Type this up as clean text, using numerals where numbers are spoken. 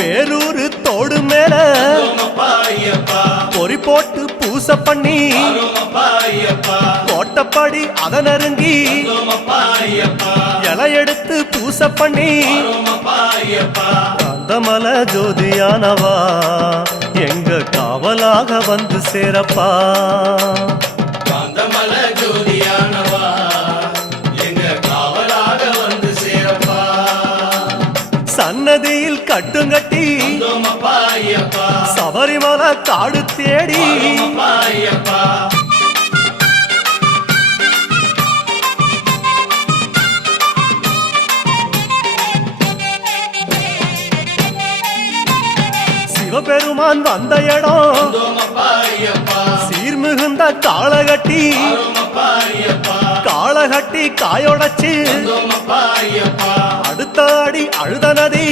பேரூரு தோடு மேல பொறி போட்டு பூச பண்ணி கோட்டப்பாடி அத நெருங்கி இலை எடுத்து பூச பண்ணி அந்த மலை ஜோதியானவா எங்க காவலாக வந்து சேரப்பா. சன்னதியில் கட்டுங்கட்டி சபரிமலை காடு தேடி சிவபெருமான் வந்த இடம் சீர்மிகுந்த காளகட்டி காளகட்டி காயோடச்சு அடுத்த அடி அழுத நதி